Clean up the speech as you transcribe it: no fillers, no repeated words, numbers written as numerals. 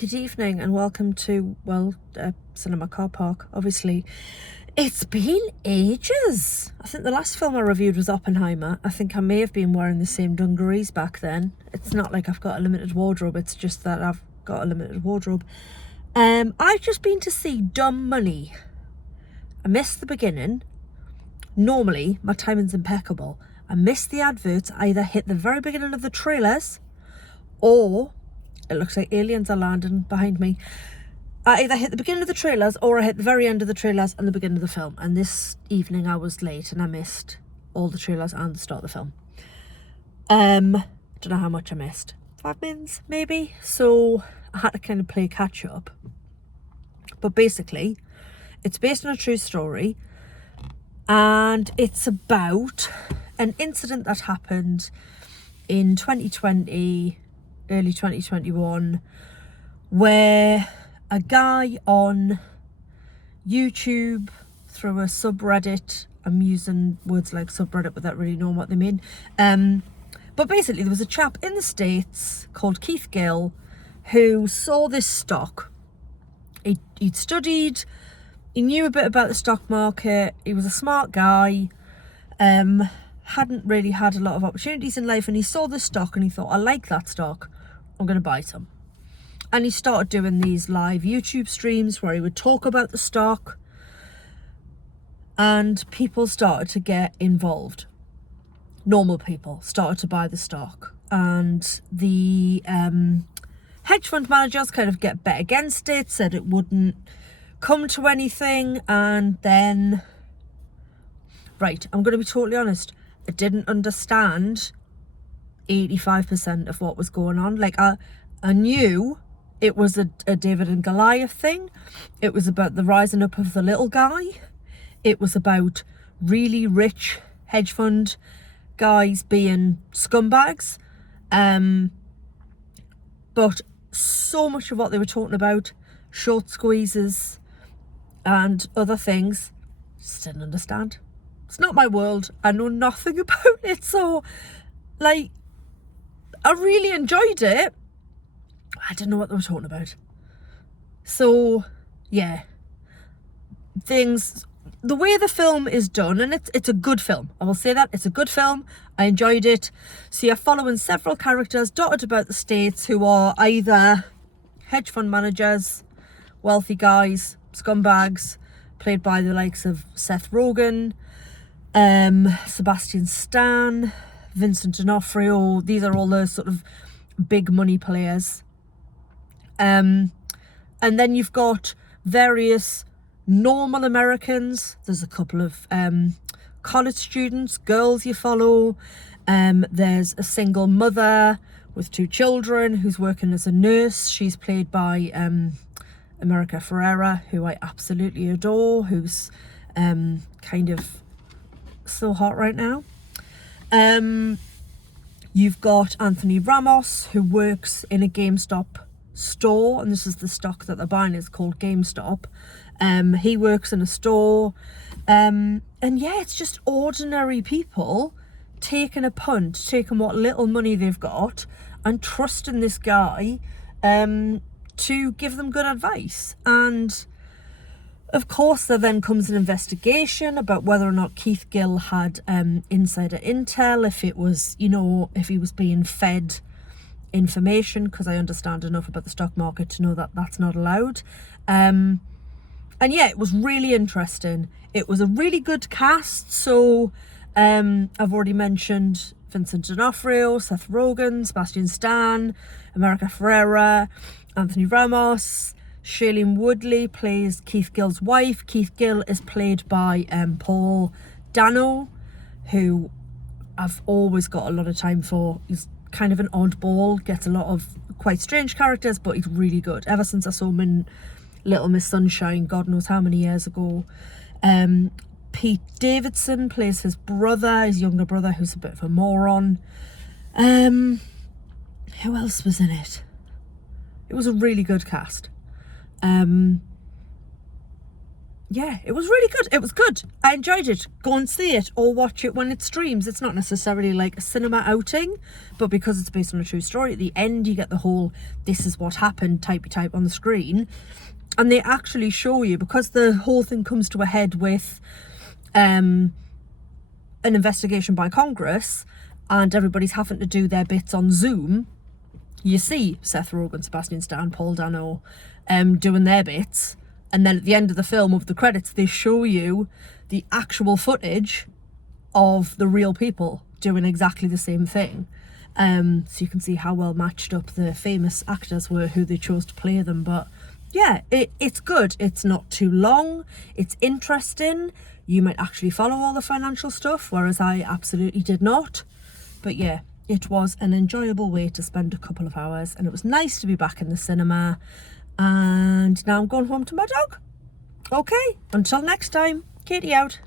Good evening and welcome to, Cinema Car Park. Obviously, it's been ages. I think the last film I reviewed was Oppenheimer. I think I may have been wearing the same dungarees back then. It's not like I've got a limited wardrobe, it's just that I've got a limited wardrobe. I've just been to see Dumb Money. I missed the beginning. Normally, my timing's impeccable. I missed the adverts. I either hit the very beginning of the trailers or it looks like aliens are landing behind me. I either hit the beginning of the trailers or I hit the very end of the trailers and the beginning of the film. And this evening I was late and I missed all the trailers and the start of the film. Don't know how much I missed. 5 minutes, maybe? So I had to kind of play catch up. But basically, it's based on a true story. And it's about an incident that happened in 2020, early 2021, where a guy on YouTube, through a subreddit, I'm using words like subreddit without really knowing what they mean, but basically there was a chap in the States called Keith Gill who saw this stock. He'd studied, he knew a bit about the stock market, he was a smart guy, hadn't really had a lot of opportunities in life, and he saw this stock and he thought, I like that stock, I'm going to buy some. And he started doing these live YouTube streams where he would talk about the stock, and people started to get involved. Normal people started to buy the stock, and the hedge fund managers kind of get bet against it, said it wouldn't come to anything. And then, right, I'm going to be totally honest, I didn't understand 85% of what was going on. Like, I knew it was a David and Goliath thing. It was about the rising up of the little guy. It was about really rich hedge fund guys being scumbags. But so much of what they were talking about, short squeezes and other things, just didn't understand. It's not my world. I know nothing about it. So, like, I really enjoyed it. I didn't know what they were talking about. So, yeah. The way the film is done, and it's a good film. I will say that. It's a good film. I enjoyed it. So you're following several characters dotted about the States who are either hedge fund managers, wealthy guys, scumbags, played by the likes of Seth Rogen, Sebastian Stan, Vincent D'Onofrio. These are all the sort of big money players. And then you've got various normal Americans. There's a couple of college students, girls you follow. There's a single mother with 2 children who's working as a nurse. She's played by America Ferrera, who I absolutely adore, who's kind of so hot right now. You've got Anthony Ramos, who works in a GameStop store, and this is the stock that they're buying, is called GameStop. He works in a store, and yeah, it's just ordinary people taking a punt, taking what little money they've got and trusting this guy to give them good advice. And of course, there then comes an investigation about whether or not Keith Gill had insider intel, if it was, if he was being fed information, because I understand enough about the stock market to know that that's not allowed. And yeah, it was really interesting. It was a really good cast. So I've already mentioned Vincent D'Onofrio, Seth Rogen, Sebastian Stan, America Ferrera, Anthony Ramos. Shailene Woodley plays Keith Gill's wife. Keith Gill is played by Paul Dano, who I've always got a lot of time for. He's kind of an oddball, gets a lot of quite strange characters, but he's really good. Ever since I saw him in Little Miss Sunshine, God knows how many years ago. Pete Davidson plays his brother, his younger brother, who's a bit of a moron. Who else was in it? It was a really good cast. yeah, it was really good. It was good. I enjoyed it. Go and see it or watch it when it streams. It's not necessarily like a cinema outing, but because it's based on a true story, at the end you get the whole "this is what happened" type on the screen, and they actually show you, because the whole thing comes to a head with an investigation by Congress, and everybody's having to do their bits on Zoom. You see Seth Rogen, Sebastian Stan, Paul Dano doing their bits, and then at the end of the film, of the credits, they show you the actual footage of the real people doing exactly the same thing. So you can see how well matched up the famous actors were who they chose to play them. But yeah, it's good. It's not too long. It's interesting. You might actually follow all the financial stuff, whereas I absolutely did not. But yeah, it was an enjoyable way to spend a couple of hours, and it was nice to be back in the cinema. And now I'm going home to my dog. Okay, until next time, Katie out.